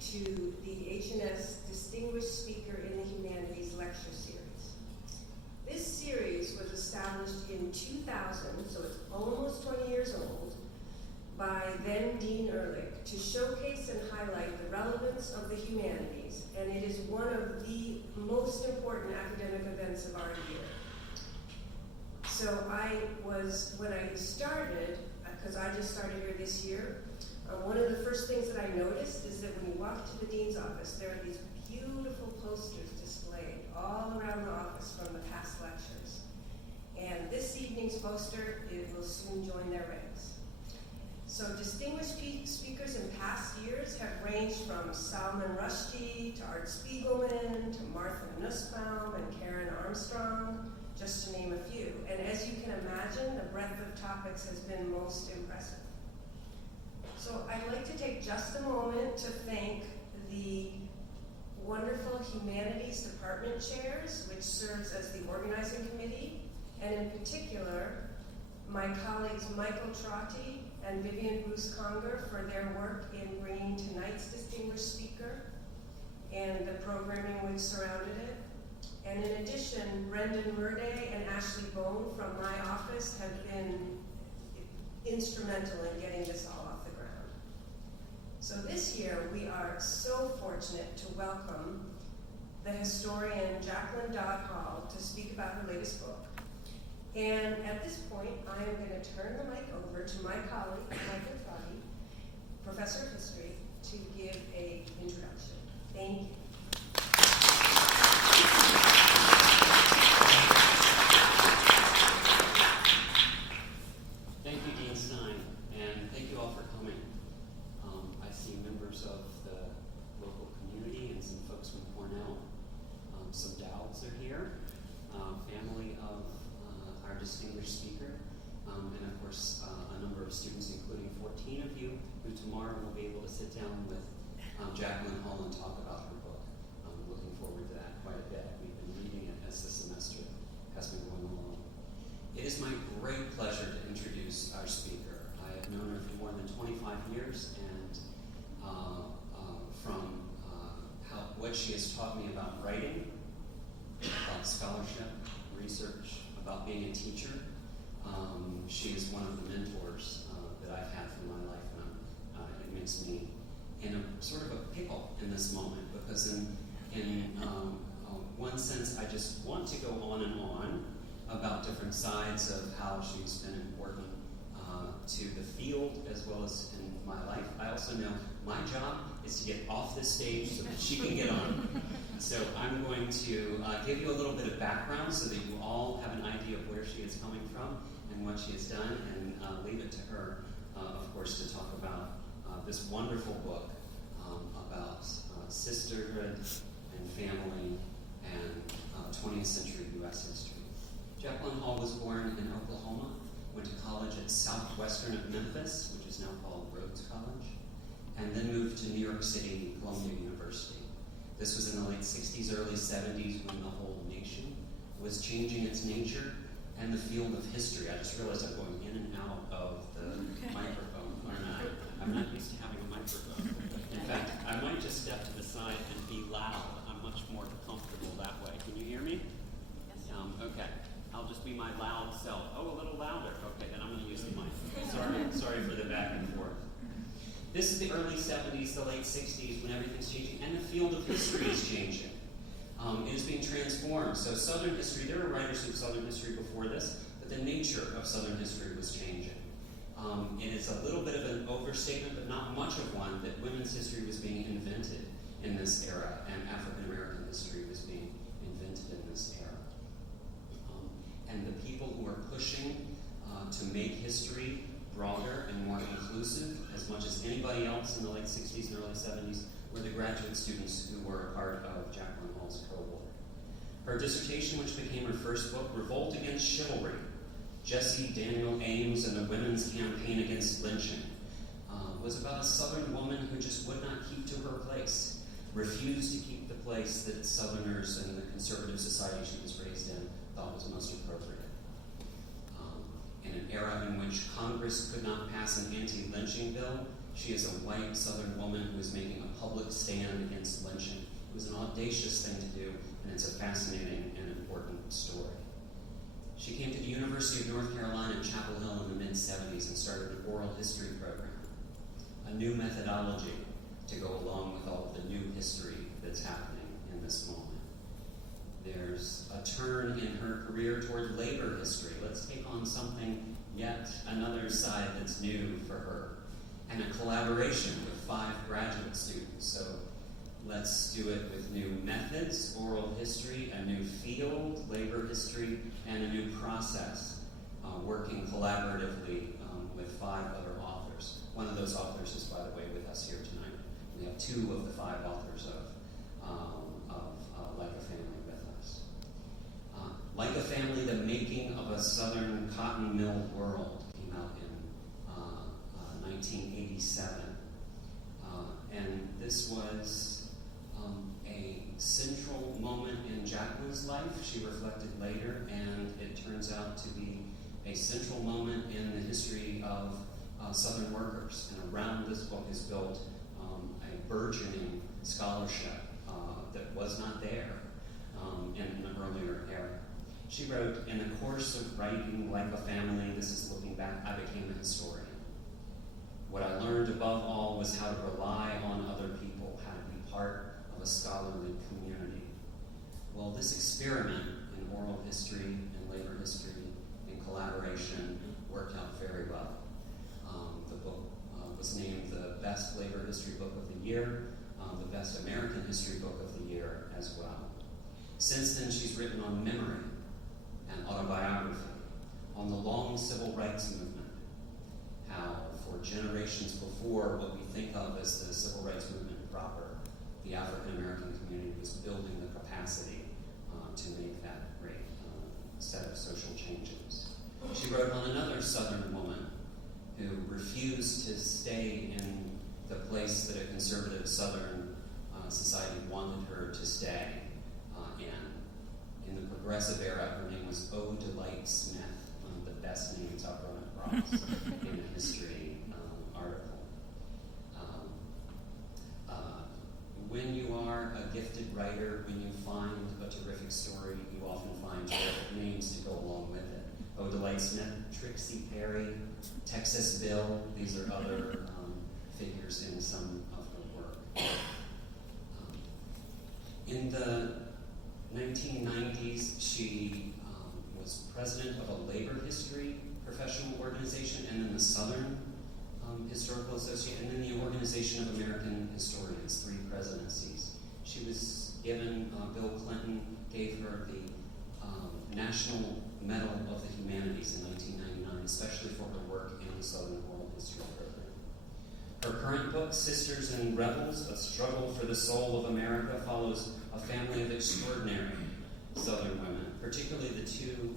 to the H&S Distinguished Speaker in the Humanities lecture series. This series was established in 2000, so it's almost 20 years old, by then Dean Ehrlich to showcase and highlight the relevance of the humanities, and it is one of the most important academic events of our year. So when I started, because I just started here this year, one of the first things that I noticed is that when you walk to the dean's office, there are these beautiful posters displayed all around the office from the past lectures. And this evening's poster, it will soon join their ranks. So distinguished speakers in past years have ranged from Salman Rushdie to Art Spiegelman to Martha Nussbaum and Karen Armstrong, just to name a few. And as you can imagine, the breadth of topics has been most impressive. So I'd like to take just a moment to thank the wonderful Humanities Department chairs, which serves as the organizing committee, and in particular, my colleagues Michael Trotty and Vivian Bruce Conger for their work in bringing tonight's distinguished speaker and the programming which surrounded it. And in addition, Brendan Murday and Ashley Bone from my office have been instrumental in getting this all off the ground. So this year, we are so fortunate to welcome the historian Jacquelyn Dowd to speak about her latest book. And at this point, I am going to turn the mic over to my colleague, Michael Trotty, professor of history, to give an introduction. Thank you. Thank you, Dean Stein, and thank you all for coming. I see members of the local community and some folks from Cornell. Some Dowds are here, family of our distinguished speaker, and of course a number of students, including 14 of you, who tomorrow will be able to sit down with Jacquelyn Hall and talk about her book. I'm looking forward to that quite a bit. We've been reading it as the semester has been going along. It is my great pleasure to introduce our speaker. I have known her for more than 25 years, and from what she has taught me about writing, about scholarship, research, about being a teacher, she is one of the mentors that I've had through my life, and it makes me in a sort of a pickle in this moment, because in one sense I just want to go on and on about different sides of how she's been important to the field as well as in my life. I also know my job is to get off this stage so that she can get on. So I'm going to give you a little bit of background so that you all have an idea of where she is coming from and what she has done, and leave it to her, of course, to talk about this wonderful book about sisterhood and family and 20th century U.S. history. Jacquelyn Hall was born in Oklahoma, went to college at Southwestern of Memphis, which is now called Rhodes College, and then moved to New York City, Columbia University. This was in the late 60s, early 70s, when the whole nation was changing its nature, and the field of history. I just realized I'm going in and out of the microphone, aren't I? I'm not used to having a microphone. In fact, I might just step to the side and be loud. I'm much more comfortable that way. Can you hear me? Yes. Okay. I'll just be my loud self. Oh, a little louder. Okay, then I'm going to use the mic. Sorry for the back and forth. This is the early 70s, the late 60s, when everything's changing, and the field of history is changing. It is being transformed. So Southern history, there were writers of Southern history before this, but the nature of Southern history was changing. It is a little bit of an overstatement, but not much of one, that women's history was being invented in this era, and African American history was being invented in this era. And the people who are pushing to make history broader and more inclusive, as much as anybody else in the late 60s and early 70s, were the graduate students who were a part of Jacquelyn Hall's cohort. Her dissertation, which became her first book, Revolt Against Chivalry, Jessie Daniel Ames and the Women's Campaign Against Lynching, was about a Southern woman who just would not keep to her place, refused to keep the place that Southerners and the conservative society she was raised in thought was most appropriate. In an era in which Congress could not pass an anti-lynching bill, she is a white Southern woman who is making a public stand against lynching. It was an audacious thing to do, and it's a fascinating and important story. She came to the University of North Carolina at Chapel Hill in the mid-70s and started an oral history program, a new methodology to go along with all of the new history that's happening in this moment. There's a turn in her career toward labor history. Let's take on something, yet another side that's new for her, and a collaboration with 5 graduate students. So let's do it with new methods, oral history, a new field, labor history, and a new process, working collaboratively with 5 other authors. One of those authors is, by the way, with us here tonight. We have 2 of the 5 authors of Like a Family with us. Like a Family, The Making of a Southern Cotton Mill World came out in 1987. And this was a central moment in Jacquelyn's life. She reflected later, and it turns out to be a central moment in the history of Southern workers. And around this book is built a burgeoning scholarship that was not there in an earlier era. She wrote, "In the course of writing Like a Family," this is looking back, "I became a historian. What I learned above all was how to rely on other people, how to be part of a scholarly community." Well, this experiment in oral history and labor history and collaboration worked out very well. The book was named the best labor history book of the year, the best American history book of the year as well. Since then, she's written on memory and autobiography, on the long civil rights movement, how for generations before what we think of as the civil rights movement proper, the African American community was building the capacity to make that great set of social changes. She wrote on another Southern woman who refused to stay in the place that a conservative Southern society wanted her to stay in the progressive era. Her name was O. Delight Smith, one of the best names I've run across in a history article. When you are a gifted writer, when you find a terrific story, you often find terrific names to go along with it. O. Delight Smith, Trixie Perry, Texas Bill, these are other figures in some of her work. In the 1990s, she was president of a labor history professional organization, and then the Southern Historical Association, and then the Organization of American Historians, 3 presidencies. She was given, Bill Clinton gave her the National Medal of the Humanities in 1999, especially for her work in the Southern Oral History Program. Her current book, Sisters and Rebels, A Struggle for the Soul of America, follows a family of extraordinary Southern women, particularly the 2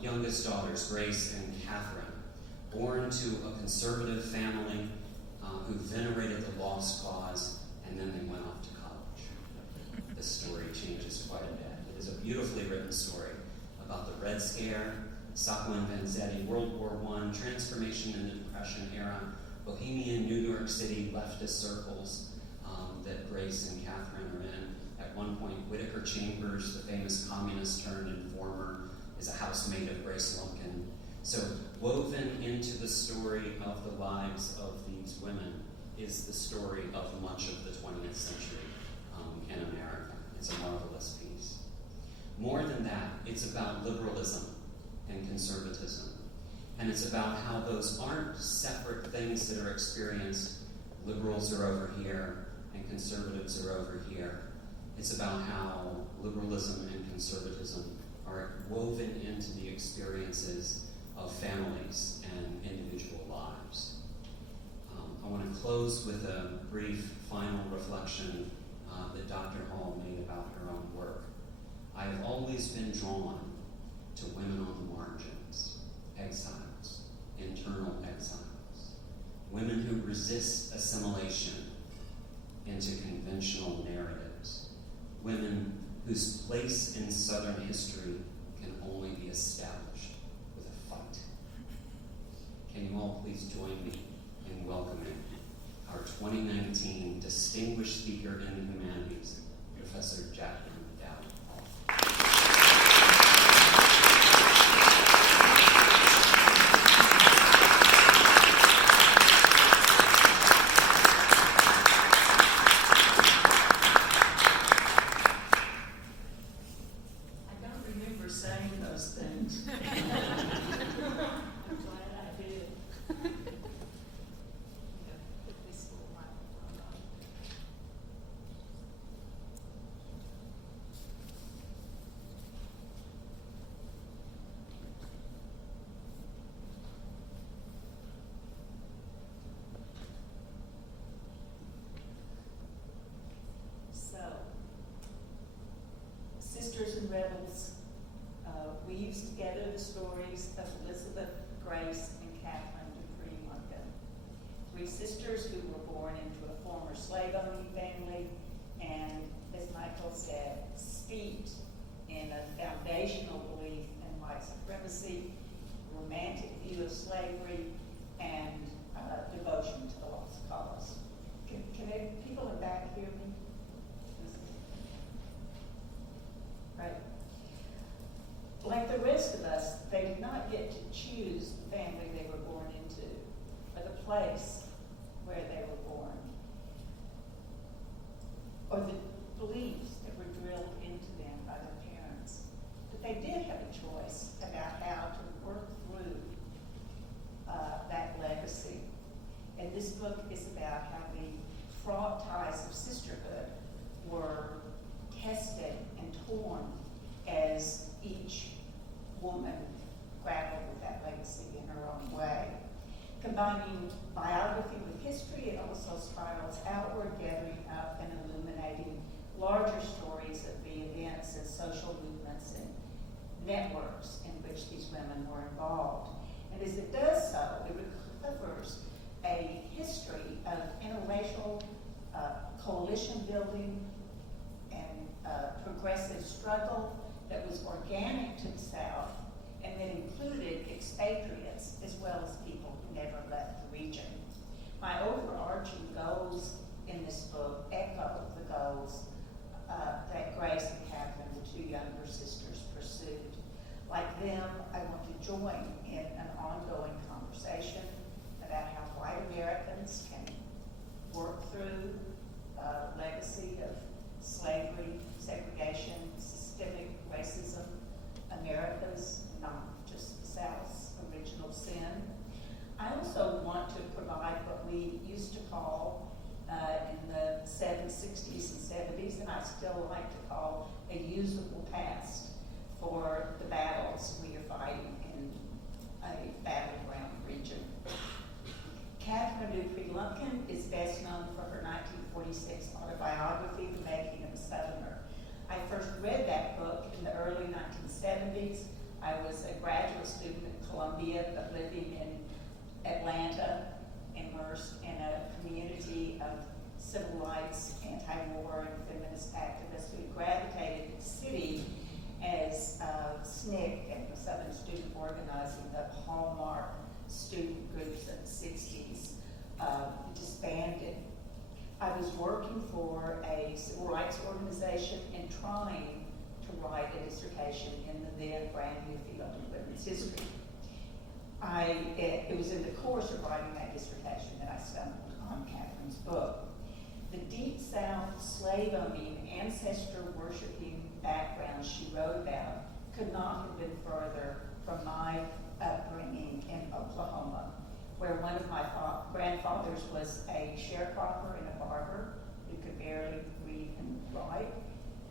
youngest daughters, Grace and Catherine, born to a conservative family who venerated the lost cause, and then they went off to college. The story changes quite a bit. It is a beautifully written story about the Red Scare, Sacco and Vanzetti, World War I, transformation in the Depression era, Bohemian New York City leftist circles that Grace and Catherine are in. At one point, Whittaker Chambers, the famous communist turned informer, is a housemate of Grace Lumpkin. So woven into the story of the lives of these women is the story of much of the 20th century in America. It's a marvelous piece. More than that, it's about liberalism and conservatism. And it's about how those aren't separate things that are experienced. Liberals are over here and conservatives are over here. It's about how liberalism and conservatism are woven into the experiences of families and individual lives. I want to close with a brief final reflection that Dr. Hall made about her own work. I have always been drawn to women on the margins, exiles, internal exiles, women who resist assimilation into conventional narratives, women whose place in Southern history can only be established with a fight. Can you all please join me in welcoming our 2019 Distinguished Speaker in the Humanities, Professor Jacquelyn Dowd. Saying those things. I'm glad I did. So, Sisters and Rebels weaves together the stories of Elizabeth, Grace, and Catherine Dupree Montgomery, three sisters who were born into a former slave-owning family and, as Michael said, steeped in a foundational belief in white supremacy, romantic view of slavery, and devotion to the lost cause. Can people in the back hear me? Right. Like the rest of us, they did not get to choose the family they were born into, or the place where they were born, or the beliefs that were drilled into them by their parents. But they did have a choice about how to work through that legacy. And this book is about how the fraught ties of sisterhood were tested and torn as each woman grappled with that legacy in her own way. Combining biography with history, it also spirals outward, gathering up and illuminating larger stories of the events and social movements and networks in which these women were involved. And as it does so, it recovers a history of interracial coalition building and progressive struggle that was organic to the South and that included expatriates as well as people who never left the region. My overarching goals in this book echo the goals that Grace and Catherine, the two younger sisters, pursued. Like them, I want to join in an ongoing conversation about how white Americans can work through legacy of slavery, segregation, systemic racism, America's, not just the South's, original sin. I also want to provide what we used to call in the 60s and 70s, and I still like to call a usable past for the battles we are fighting in a battleground region. Catherine Dupree Lumpkin is best known for her 1946 autobiography, The Making of a Southerner. I first read that book in the early 1970s. I was a graduate student at Columbia, but living in Atlanta, immersed in a community of civil rights, anti-war, and feminist activists who gravitated to the city as SNCC and the Southern Student Organizing, the hallmark student groups of the 60s, disbanded. I was working for a civil rights organization and trying to write a dissertation in the then brand new field of women's history. It was in the course of writing that dissertation that I stumbled on Catherine's book. The Deep South slave-owning, ancestor-worshiping background she wrote about could not have been further from my upbringing in Oklahoma, where one of my grandfathers was a sharecropper and a barber who could barely read and write,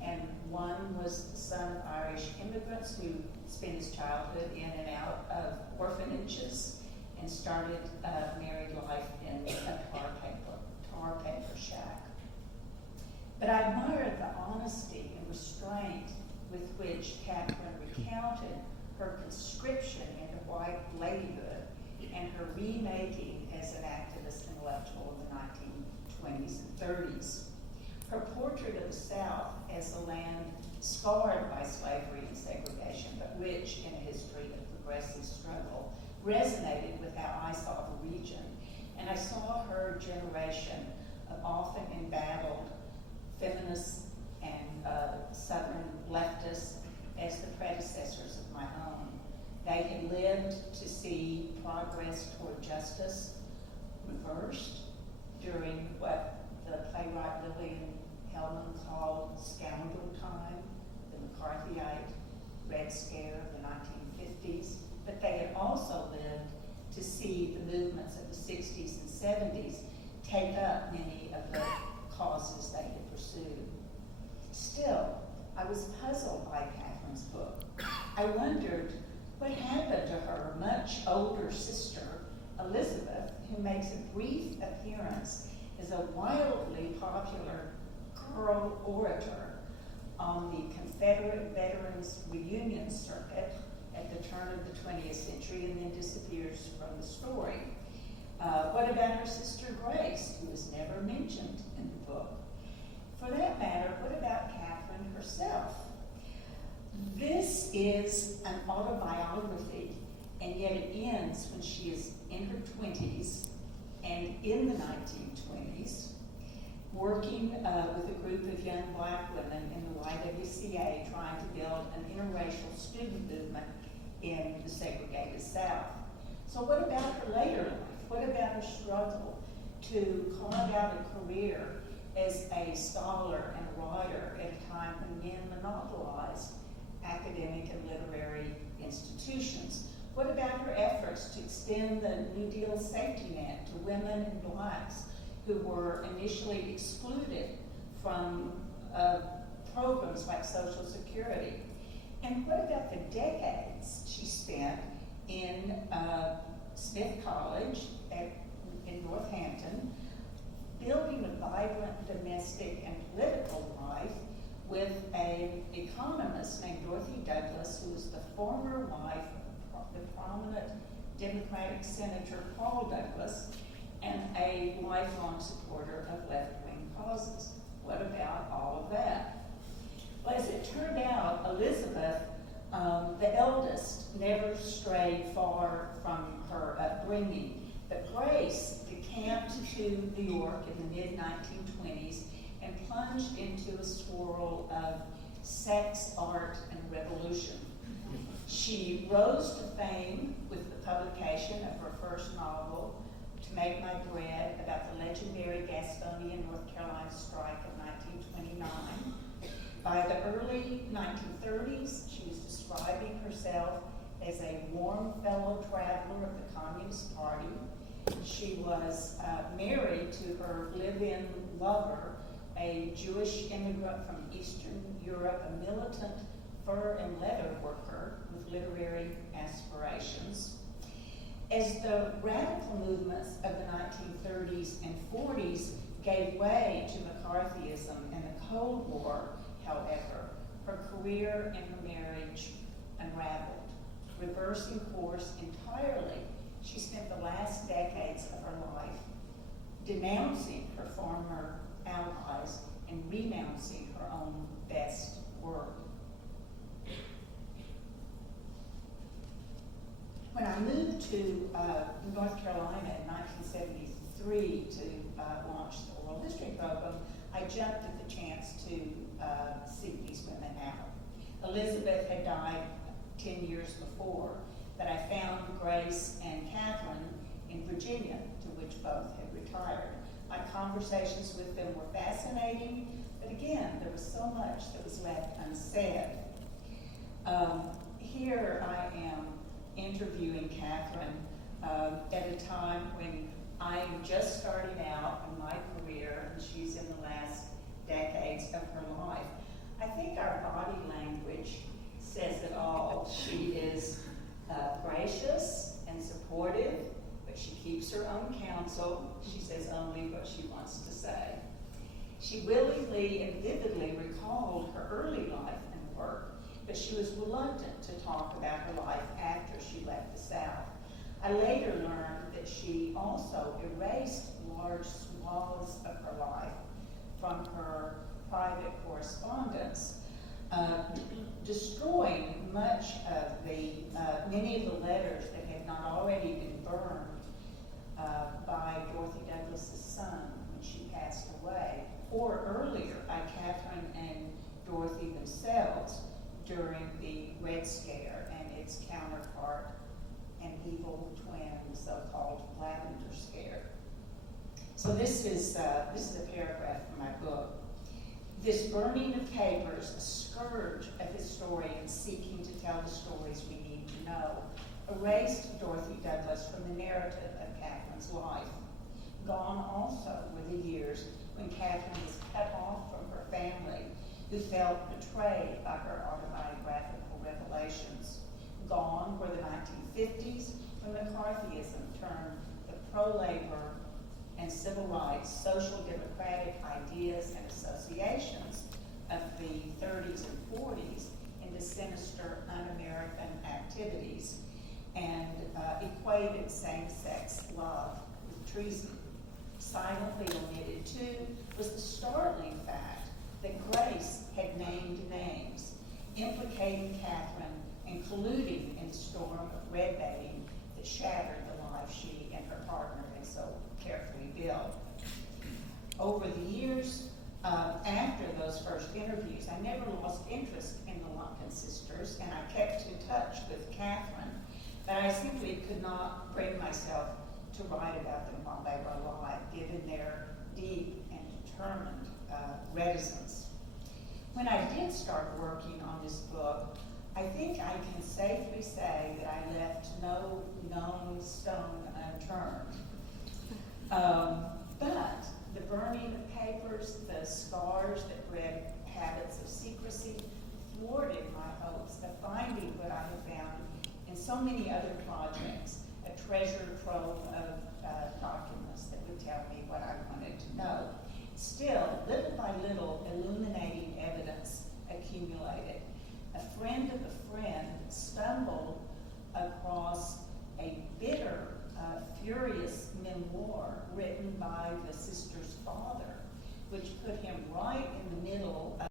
and one was the son of Irish immigrants who spent his childhood in and out of orphanages and started married life in a tar paper shack. But I admired the honesty and restraint with which Catherine recounted her conscription into white ladyhood and her remaking as an activist intellectual in the 1920s and 30s. Her portrait of the South as a land scarred by slavery and segregation, but rich in a history of progressive struggle, resonated with how I saw the region. and I saw her generation of often embattled feminists and Southern leftists as the predecessors of my own. They had lived to see progress toward justice reversed during what the playwright Lillian Hellman called scoundrel time, the McCarthyite Red Scare of the 1950s, but they had also lived to see the movements of the 60s and 70s take up many of the causes they had pursued. Still, I was puzzled by Catherine's book. I wondered what happened to her much older sister, Elizabeth, who makes a brief appearance as a wildly popular girl orator on the Confederate Veterans Reunion Circuit at the turn of the 20th century and then disappears from the story. What about her sister Grace, who is never mentioned in the book? For that matter, what about Catherine herself? This is an autobiography, and yet it ends when she is in her 20s and in the 1920s, working with a group of young black women in the YWCA trying to build an interracial student movement in the segregated South. So what about her later life? What about her struggle to carve out a career as a scholar and a writer at a time when men monopolized academic and literary institutions? What about her efforts to extend the New Deal safety net to women and blacks who were initially excluded from programs like Social Security? And what about the decades she spent in Smith College in Northampton, building a vibrant domestic and political life with an economist named Dorothy Douglas, who was the former wife of the prominent Democratic Senator Paul Douglas, and a lifelong supporter of left-wing causes? What about all of that? Well, as it turned out, Elizabeth, the eldest, never strayed far from her upbringing. But Grace decamped to New York in the mid-1920s and plunged into a swirl of sex, art, and revolution. She rose to fame with the publication of her first novel, To Make My Bread, about the legendary Gastonian, North Carolina strike of 1929. By the early 1930s, she was describing herself as a warm fellow traveler of the Communist Party. She was married to her live-in lover, a Jewish immigrant from Eastern Europe, a militant fur and leather worker with literary aspirations. As the radical movements of the 1930s and 40s gave way to McCarthyism and the Cold War, however, her career and her marriage unraveled. Reversing course entirely, she spent the last decades of her life denouncing her former allies and renouncing her own best work. When I moved to North Carolina in 1973 to launch the oral history program, I jumped at the chance to seek these women out. Elizabeth had died 10 years before, but I found Grace and Catherine in Virginia, to which both had retired. My conversations with them were fascinating, but again, there was so much that was left unsaid. Here I am interviewing Catherine at a time when I am just starting out in my career, and she's in the last decades of her life. I think our body language says it all. She is gracious and supportive, but she keeps her own counsel. She says only what she wants to say. She willingly and vividly recalled her early life and work, but she was reluctant to talk about her life after she left the South. I later learned that she also erased large swaths of her life from her private correspondence, destroying much of many of the letters that had not already been burned by Dorothy Douglas's son when she passed away, or earlier by Catherine and Dorothy themselves during the Red Scare and its counterpart, an evil twin, the so-called Lavender Scare. So this is a paragraph from my book. This burning of papers, a scourge of historians seeking to tell the stories we need to know, erased Dorothy Douglas from the narrative of Catherine's life. Gone also were the years when Catherine was cut off from her family, who felt betrayed by her autobiographical revelations. Gone were the 1950s, when McCarthyism turned the pro-labor and civil rights, social democratic ideas and associations of the 30s and 40s into sinister un-American activities and equated same-sex love with treason. Silently omitted, too, was the startling fact that Grace had named names, implicating Catherine and colluding in the storm of red baiting that shattered the life she and her partner had so carefully built. Over the years, after those first interviews, I never lost interest in the Lumpkin sisters, and I kept in touch with Catherine, but I simply could not bring myself to write about them while they were alive, given their deep and determined reticence. When I did start working on this book, I think I can safely say that I left no known stone unturned. But the burning of papers, the scars that bred habits of secrecy, thwarted my hopes of finding what I had found in so many other projects, a treasure trove of documents that would tell me what I wanted to know. Still, little by little, illuminating evidence accumulated. A friend of a friend stumbled across a bitter, furious memoir written by the sister's father, which put him right in the middle of